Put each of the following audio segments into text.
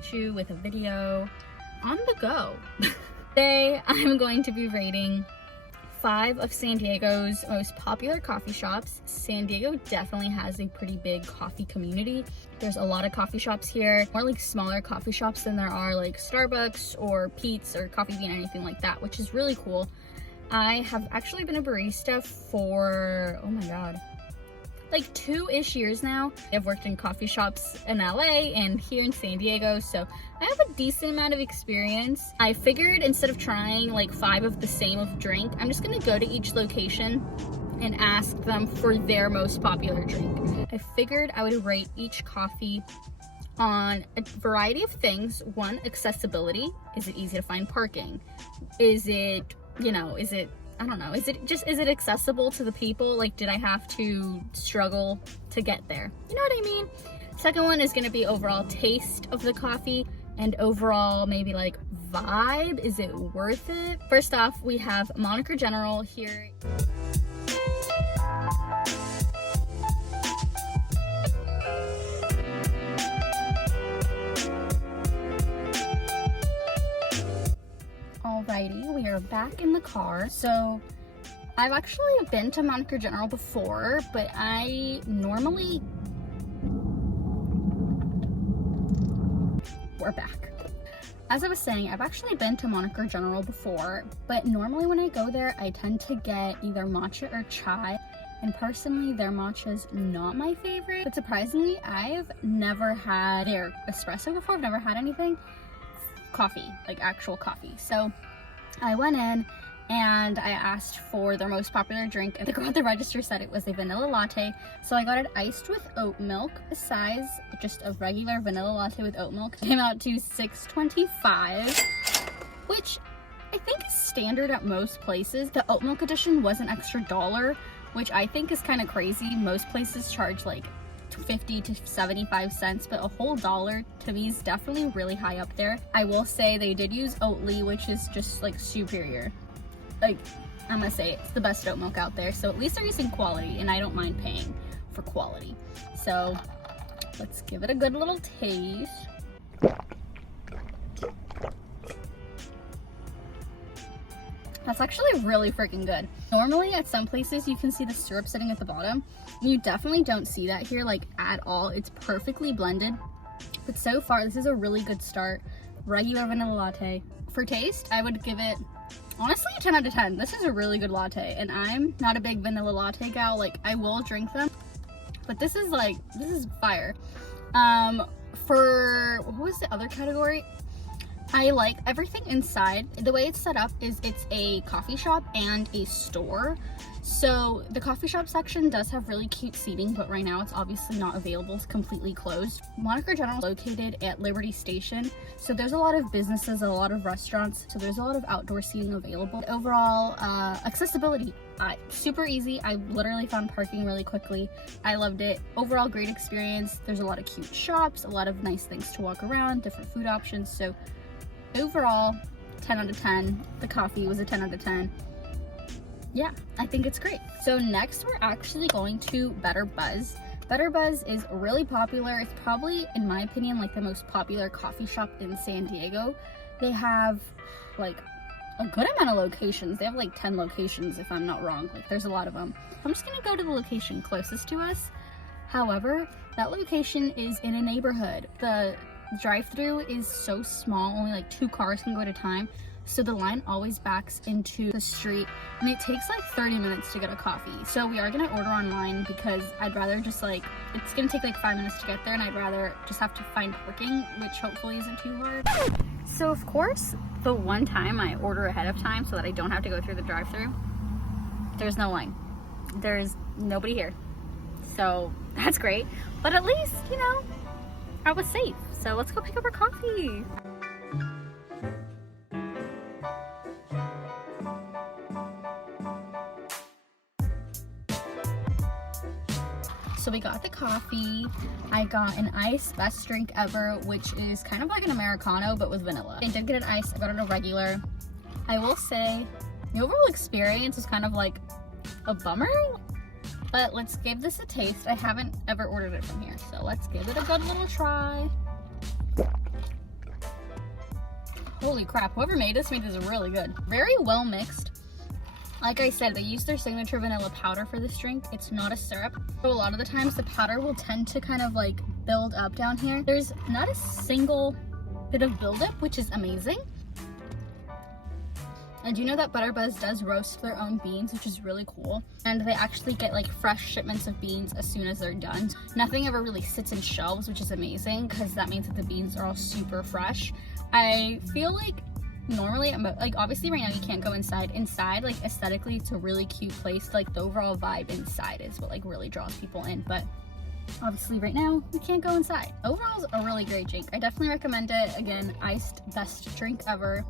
at you with a video on the go. Today, I'm going to be rating 5 of San Diego's most popular coffee shops. San Diego definitely has a pretty big coffee community. There's a lot of coffee shops here, more like smaller coffee shops than there are like Starbucks or Pete's or Coffee Bean, anything like that, which is really cool. I have actually been a barista for, oh my god, like 2-ish years now. I've worked in coffee shops in LA and here in San Diego, so I have a decent amount of experience. I figured instead of trying like 5 of the same of drink, I'm just gonna go to each location and ask them for their most popular drink. I figured I would rate each coffee on a variety of things. One, accessibility. Is it easy to find parking? Is it, I don't know, is it accessible to the people? Like, did I have to struggle to get there? You know what I mean? Second one is gonna be overall taste of the coffee and overall maybe like vibe. Is it worth it? First off, we have Moniker General here. Alrighty, we are back in the car. So I've actually been to Moniker General before, but we're back. As I was saying, I've actually been to Moniker General before, but normally when I go there, I tend to get either matcha or chai. And personally, their matcha is not my favorite. But surprisingly, I've never had their espresso before. I've never had anything coffee, like actual coffee. So I went in and I asked for their most popular drink, and the girl at the register said it was a vanilla latte. So I got it iced with oat milk. The size, just a regular vanilla latte with oat milk, came out to $6.25, which I think is standard at most places. The oat milk edition was an extra $1, which I think is kind of crazy. Most places charge like 50 to 75 cents, but a whole $1 to me is definitely really high up there. I will say they did use Oatly, which is just like superior. Like, I'm gonna say it's the best oat milk out there, so at least they're using quality, and I don't mind paying for quality. So let's give it a good little taste. That's actually really freaking good. Normally at some places you can see the syrup sitting at the bottom. You definitely don't see that here, like, at all. It's perfectly blended. But so far, this is a really good start. Regular vanilla latte. For taste, I would give it, honestly, a 10 out of 10. This is a really good latte, and I'm not a big vanilla latte gal. Like, I will drink them, but this is fire. For, what was the other category? I like everything inside. The way it's set up is it's a coffee shop and a store. So the coffee shop section does have really cute seating, but right now it's obviously not available. It's completely closed. Moniker General is located at Liberty Station. So there's a lot of businesses, a lot of restaurants. So there's a lot of outdoor seating available. Overall, accessibility, super easy. I literally found parking really quickly. I loved it. Overall, great experience. There's a lot of cute shops, a lot of nice things to walk around, different food options. So overall, 10 out of 10. The coffee was a 10 out of 10. Yeah, I think it's great. So next we're actually going to Better Buzz. Better Buzz is really popular. It's probably, in my opinion, like the most popular coffee shop in San Diego. They have like a good amount of locations. They have like 10 locations if I'm not wrong. Like, there's a lot of them. I'm just gonna go to the location closest to us. However, that location is in a neighborhood. The drive-through is so small, only like 2 cars can go at a time. So the line always backs into the street, and it takes like 30 minutes to get a coffee. So we are gonna order online because I'd rather just like, it's gonna take like 5 minutes to get there, and I'd rather just have to find parking, which hopefully isn't too hard. So of course, the one time I order ahead of time so that I don't have to go through the drive-through, there's no line. There's nobody here. So that's great, but at least, I was safe. So let's go pick up our coffee. So we got the coffee. I got an iced best drink ever, which is kind of like an Americano, but with vanilla. I did get an ice, I got it a regular. I will say, the overall experience was kind of like a bummer, but let's give this a taste. I haven't ever ordered it from here, so let's give it a good little try. Holy crap, whoever made this really good. Very well mixed. Like I said, they use their signature vanilla powder for this drink. It's not a syrup. So a lot of the times the powder will tend to kind of like build up down here. There's not a single bit of buildup, which is amazing. I do know that Butterbuzz does roast their own beans, which is really cool. And they actually get like fresh shipments of beans as soon as they're done. Nothing ever really sits in shelves, which is amazing because that means that the beans are all super fresh. I feel like normally, like obviously right now you can't go inside. Inside, like aesthetically, it's a really cute place. Like the overall vibe inside is what like really draws people in. But obviously right now we can't go inside. Overall, it's a really great drink. I definitely recommend it. Again, iced, best drink ever.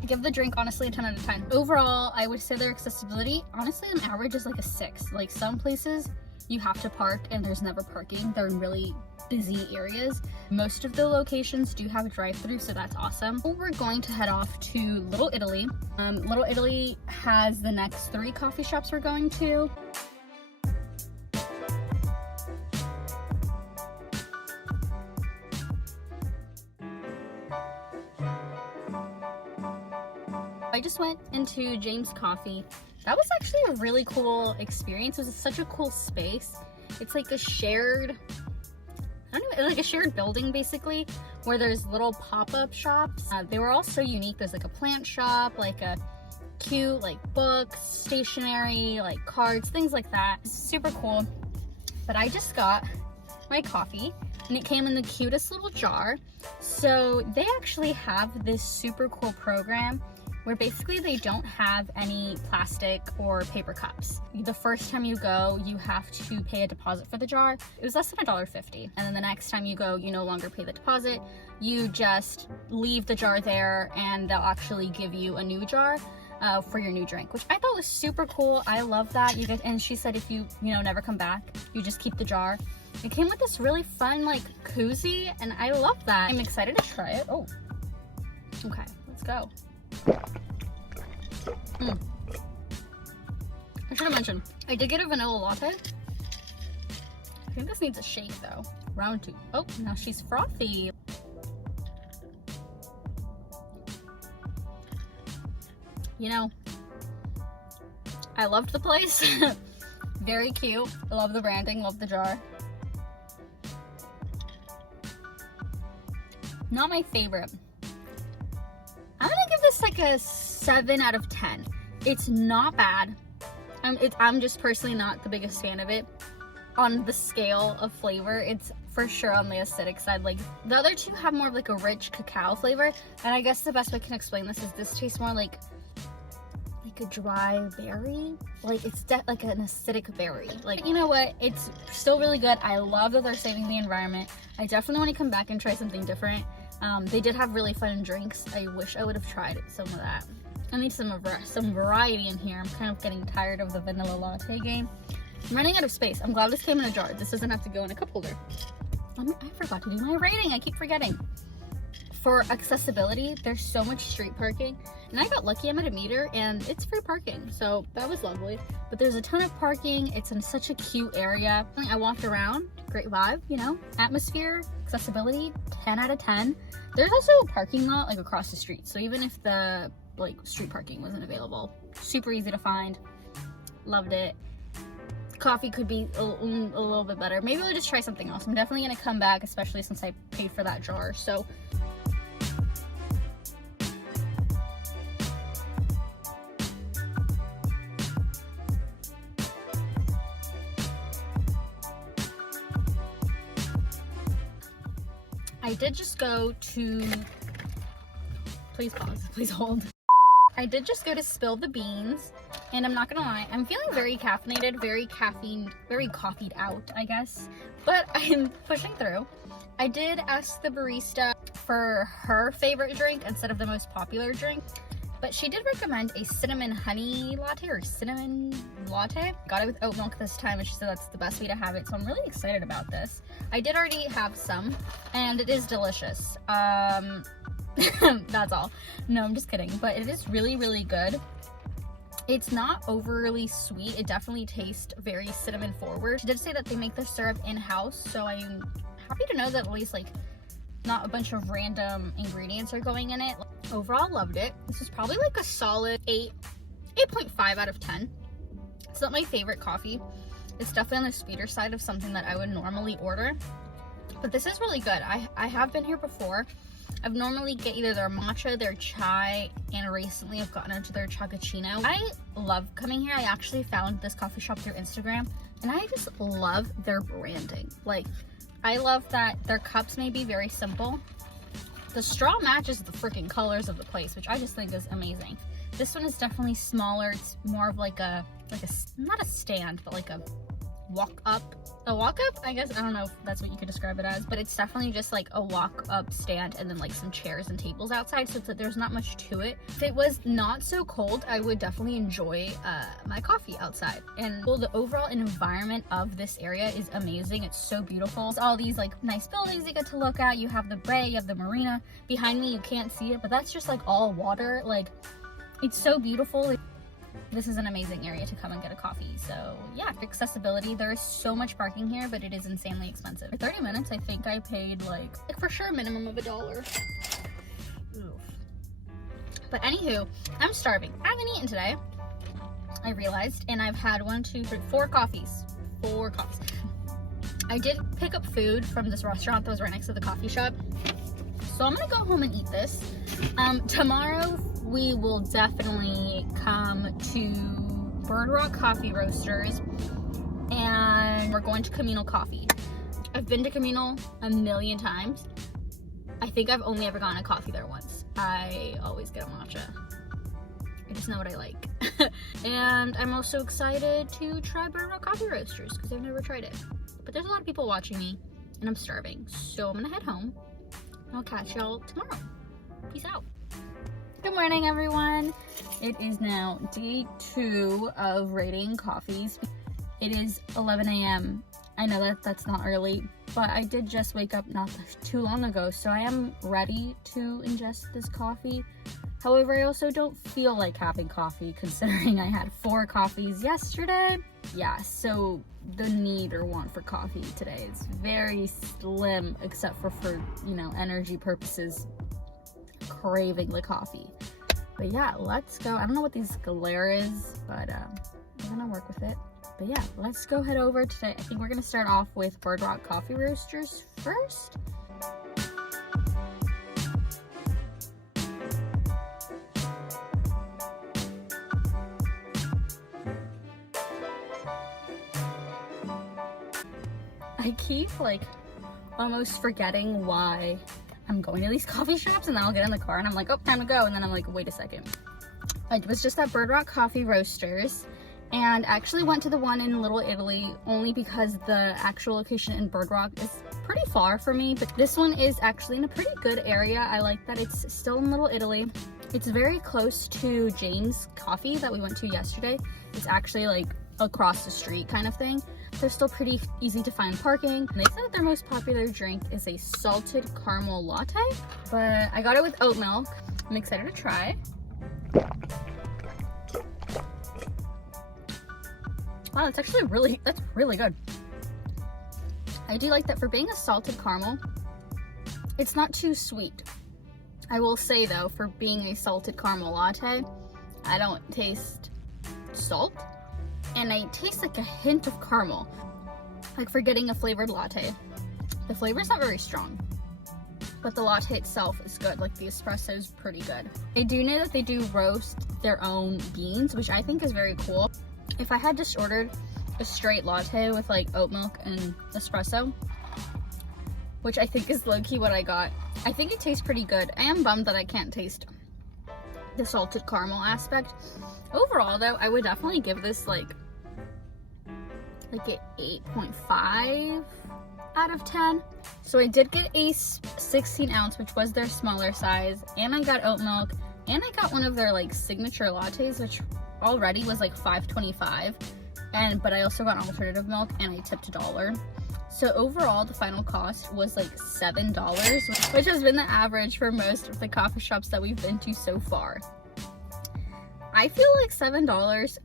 I give the drink honestly a 10 out of 10. Overall, I would say their accessibility, honestly on average, is like a 6. Like some places you have to park and there's never parking. They're in really busy areas. Most of the locations do have a drive-through, so that's awesome. We're going to head off to Little Italy. Little Italy has the next 3 coffee shops we're going to. I just went into James Coffee. That was actually a really cool experience. It was such a cool space. It's like a shared, I don't know, like a shared building basically, where there's little pop-up shops. They were all so unique. There's like a plant shop, like a cute like books, stationery, like cards, things like that. Super cool. But I just got my coffee and it came in the cutest little jar. So they actually have this super cool program where basically they don't have any plastic or paper cups. The first time you go, you have to pay a deposit for the jar. It was less than $1.50. And then the next time you go, you no longer pay the deposit. You just leave the jar there and they'll actually give you a new jar for your new drink, which I thought was super cool. I love that. You guys, and she said if you never come back, you just keep the jar. It came with this really fun like koozie and I love that. I'm excited to try it. Oh, okay, let's go. I should have mentioned, I did get a vanilla latte. I think this needs a shake though. Round 2. Oh, now she's frothy. You know, I loved the place. Very cute. I love the branding, love the jar. Not my favorite. I'm gonna give this like a 7 out of 10. It's not bad. I'm just personally not the biggest fan of it. On the scale of flavor, it's for sure on the acidic side. Like the other two have more of like a rich cacao flavor, and I guess the best way I can explain this is this tastes more like a dry berry. Like it's like an acidic berry. Like, you know what? It's still really good. I love that they're saving the environment. I definitely want to come back and try something different. They did have really fun drinks. I wish I would have tried some of that. I need some variety in here. I'm kind of getting tired of the vanilla latte game. I'm running out of space. I'm glad this came in a jar. This doesn't have to go in a cup holder. I forgot to do my rating. I keep forgetting. For accessibility, there's so much street parking. And I got lucky. I'm at a meter and it's free parking. So that was lovely. But there's a ton of parking. It's in such a cute area. I walked around. Great vibe, you know. Atmosphere, accessibility, 10 out of 10. There's also a parking lot like across the street. So even if the like street parking wasn't available, super easy to find. Loved it. Coffee could be a little bit better. Maybe we'll just try something else. I'm definitely gonna come back, especially since I paid for that jar. So I did just go to, please pause, please hold. I did just go to Spill the Beans, and I'm not gonna lie, I'm feeling very caffeinated, very coffeeed out, I guess, but I'm pushing through. I did ask the barista for her favorite drink instead of the most popular drink, but she did recommend a cinnamon honey latte or cinnamon latte. Got it with oat milk this time, and she said that's the best way to have it, so I'm really excited about this. I did already have some, and it is delicious. That's all. No, I'm just kidding, but it is really, really good. It's not overly sweet. It definitely tastes very cinnamon forward. She did say that they make their syrup in-house, so I'm happy to know that at least like not a bunch of random ingredients are going in it. Overall, loved it. This is probably like a solid 8.5 out of 10. It's not my favorite coffee. It's definitely on the sweeter side of something that I would normally order, but this is really good. I have been here before. I've normally get either their matcha, their chai, and recently I've gotten into their chocachino. I love coming here. I actually found this coffee shop through Instagram, and I just love their branding. Like, I love that their cups may be very simple. The straw matches the freaking colors of the place, which I just think is amazing. This one is definitely smaller. It's more of like a not a stand, but like a walk up, I guess. I don't know if that's what you could describe it as, but it's definitely just like a walk up stand and then like some chairs and tables outside, so it's that there's not much to it. If it was not so cold, I would definitely enjoy my coffee outside. And the overall environment of this area is amazing. It's so beautiful. It's all these like nice buildings you get to look at. You have the bay, you have the marina behind me. You can't see it, but that's just like all water. Like, it's so beautiful. This is an amazing area to come and get a coffee. So yeah, accessibility. There is so much parking here, but it is insanely expensive. For 30 minutes, I think I paid like for sure a minimum of $1. Oof. But anywho, I'm starving. I haven't eaten today, I realized, and I've had 4 coffees. 4 coffees. I did pick up food from this restaurant that was right next to the coffee shop. So I'm gonna go home and eat this. Tomorrow we will definitely come to Bird Rock Coffee Roasters, and we're going to Communal Coffee. I've been to Communal a million times. I think I've only ever gotten a coffee there once. I always get a matcha. I just know what I like. And I'm also excited to try Bird Rock Coffee Roasters because I've never tried it. But there's a lot of people watching me and I'm starving. So I'm gonna head home. I'll catch y'all tomorrow. Peace out. Good morning, everyone. It is now day 2 of rating coffees. It is 11 a.m. I know that that's not early, but I did just wake up not too long ago, so I am ready to ingest this coffee. However, I also don't feel like having coffee considering I had 4 coffees yesterday. Yeah, so the need or want for coffee today is very slim, except for you know, energy purposes, craving the coffee. But yeah, let's go. I don't know what these glare is, but we're gonna work with it. But yeah, let's go head over today. I think we're gonna start off with Bird Rock Coffee Roasters first. I keep like almost forgetting why I'm going to these coffee shops, and then I'll get in the car and I'm like, oh, time to go. And then I'm like, wait a second. I was just at Bird Rock Coffee Roasters and actually went to the one in Little Italy only because the actual location in Bird Rock is pretty far for me. But this one is actually in a pretty good area. I like that it's still in Little Italy. It's very close to James Coffee that we went to yesterday. It's actually like across the street kind of thing. They're still pretty easy to find parking. They said that their most popular drink is a salted caramel latte, but I got it with oat milk. I'm excited to try. Wow, that's actually really good. I do like that for being a salted caramel. It's not too sweet. I will say though, for being a salted caramel latte, I don't taste salt. And I taste like a hint of caramel, like for getting a flavored latte. The flavor's not very strong, but the latte itself is good. Like the espresso is pretty good. I do know that they do roast their own beans, which I think is very cool. If I had just ordered a straight latte with like oat milk and espresso, which I think is low-key what I got, I think it tastes pretty good. I am bummed that I can't taste the salted caramel aspect. Overall though, I would definitely give this like an 8.5 out of 10. So I did get a 16 ounce, which was their smaller size, and I got oat milk, and I got one of their like signature lattes, which already was like $5.25, but I also got alternative milk and I tipped $1. So overall, the final cost was like $7, which has been the average for most of the coffee shops that we've been to so far. I feel like $7,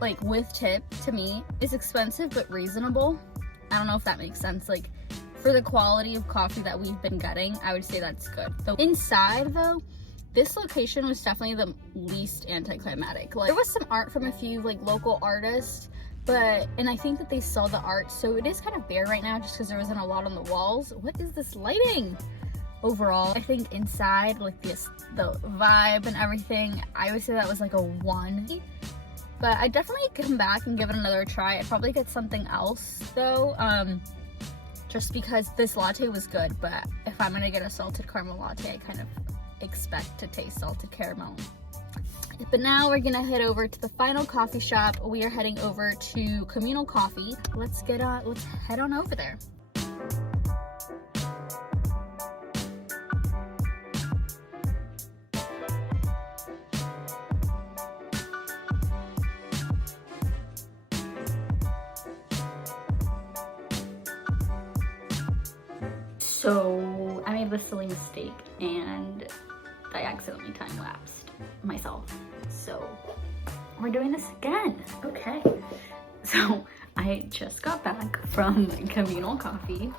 like with tip, to me, is expensive but reasonable. I don't know if that makes sense. Like for the quality of coffee that we've been getting, I would say that's good. So inside though, this location was definitely the least anticlimactic. Like, there was some art from a few like local artists, and I think that they sell the art, so it is kind of bare right now just because there wasn't a lot on the walls. What is this lighting? Overall, I think inside, like the vibe and everything, I would say that was like a 1. But I definitely come back and give it another try. I'd probably get something else though, just because this latte was good, but if I'm gonna get a salted caramel latte, I kind of expect to taste salted caramel. But now we're gonna head over to the final coffee shop. We are heading over to Communal Coffee. Let's head on over there. So I made this silly mistake and I accidentally time-lapsed myself. So we're doing this again. Okay. So I just got back from Communal Coffee,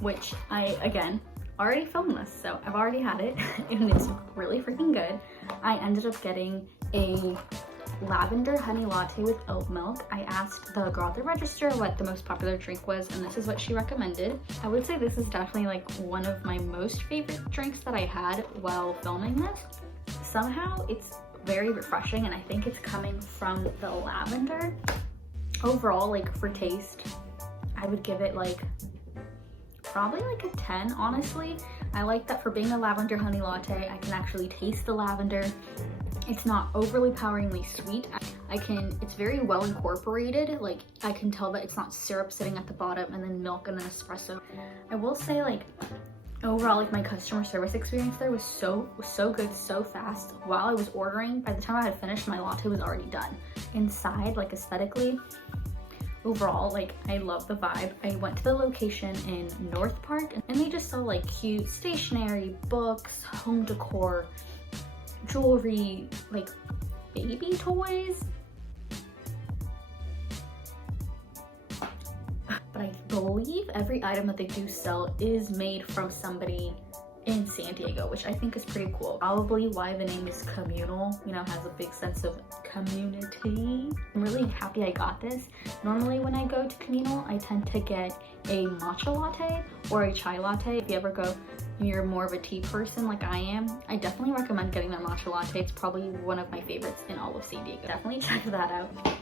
which I, again, already filmed this. So I've already had it and it's really freaking good. I ended up getting a lavender honey latte with oat milk. I asked the girl at the register what the most popular drink was, and this is what she recommended. I would say this is definitely like one of my most favorite drinks that I had while filming this. Somehow it's very refreshing, and I think it's coming from the lavender. Overall, like for taste, I would give it like probably like a 10, honestly. I like that for being a lavender honey latte, I can actually taste the lavender. It's not overly poweringly sweet. It's very well incorporated. Like, I can tell that it's not syrup sitting at the bottom and then milk and then espresso. I will say, like, overall, like, my customer service experience there was so good, so fast. While I was ordering, by the time I had finished, my latte was already done. Inside, like, aesthetically, overall, like, I love the vibe. I went to the location in North Park, and they just sell, like, cute stationery, books, home decor, jewelry, like baby toys. But I believe every item that they do sell is made from somebody in San Diego, which I think is pretty cool. Probably why the name is Communal, you know, has a big sense of community. I'm really happy I got this. Normally when I go to Communal, I tend to get a matcha latte or a chai latte. If you ever go, you're more of a tea person like I am, I definitely recommend getting their matcha latte. It's probably one of my favorites in all of San Diego. Definitely check that out. I'm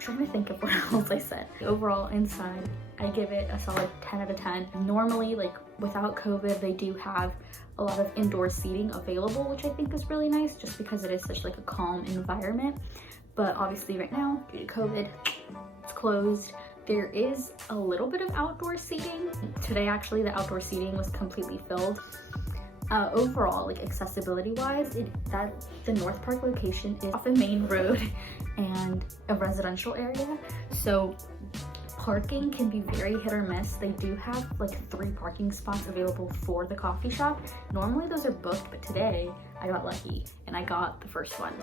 trying to think of what else I said. Overall, inside, I give it a solid 10 out of 10. Normally, like without COVID, they do have a lot of indoor seating available, which I think is really nice just because it is such like a calm environment. But obviously right now, due to COVID, it's closed. There is a little bit of outdoor seating. Today, actually, the outdoor seating was completely filled. Overall, like accessibility wise, the North Park location is off a main road and a residential area. So parking can be very hit or miss. They do have like 3 parking spots available for the coffee shop. Normally those are booked, but today I got lucky and I got the first one.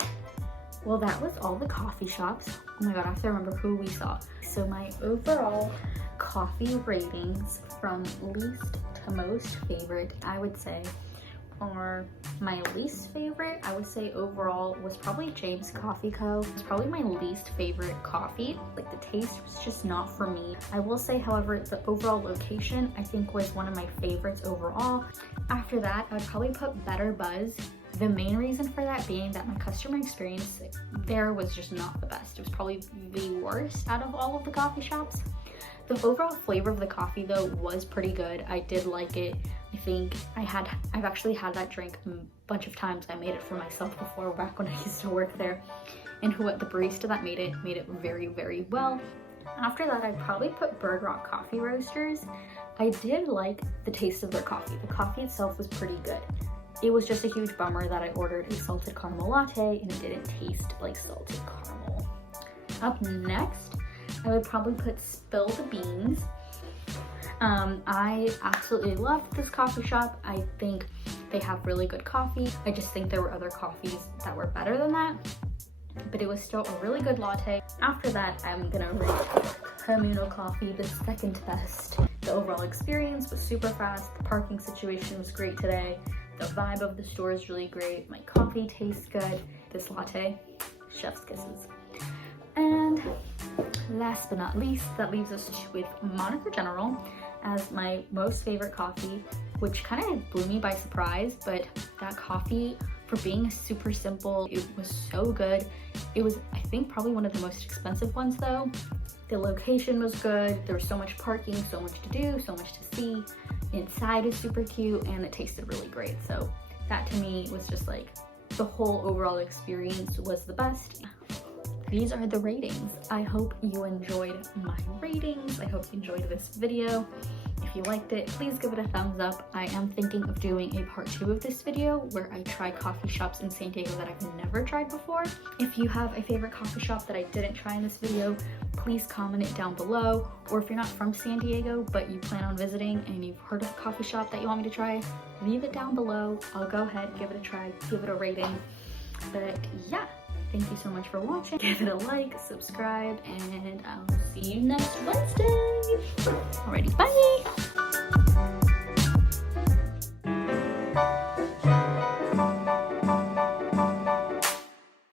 Well, that was all the coffee shops. Oh my God, I have to remember who we saw. So my overall coffee ratings from least to most favorite, I would say, are my least favorite, I would say overall was probably James Coffee Co. It's probably my least favorite coffee. Like the taste was just not for me. I will say, however, the overall location I think was one of my favorites overall. After that, I would probably put Better Buzz. The main reason for that being that my customer experience there was just not the best. It was probably the worst out of all of the coffee shops. The overall flavor of the coffee though was pretty good. I did like it. I think I've actually had that drink a bunch of times. I made it for myself before, back when I used to work there. And the barista that made it very, very well. After that, I'd probably put Bird Rock Coffee Roasters. I did like the taste of their coffee. The coffee itself was pretty good. It was just a huge bummer that I ordered a salted caramel latte and it didn't taste like salted caramel. Up next, I would probably put Spill the Beans. I absolutely loved this coffee shop. I think they have really good coffee. I just think there were other coffees that were better than that, but it was still a really good latte. After that, I'm gonna rate Communal Coffee the second best. The overall experience was super fast. The parking situation was great today. The vibe of the store is really great. My coffee tastes good. This latte, chef's kisses. And last but not least, that leaves us with Moniker General as my most favorite coffee, which kind of blew me by surprise, but that coffee, for being super simple, it was so good. It was, I think, probably one of the most expensive ones though. The location was good. There was so much parking, so much to do, so much to see. Inside is super cute and it tasted really great. So that to me was just like, the whole overall experience was the best. These are the ratings. I hope you enjoyed my ratings. I hope you enjoyed this video. If you liked it, please give it a thumbs up. I am thinking of doing a part 2 of this video where I try coffee shops in San Diego that I've never tried before. If you have a favorite coffee shop that I didn't try in this video, please comment it down below. Or if you're not from San Diego, but you plan on visiting and you've heard of a coffee shop that you want me to try, leave it down below. I'll go ahead, give it a try, give it a rating. But yeah, thank you so much for watching. Give it a like, subscribe, and I'll see you next Wednesday. Alrighty, bye!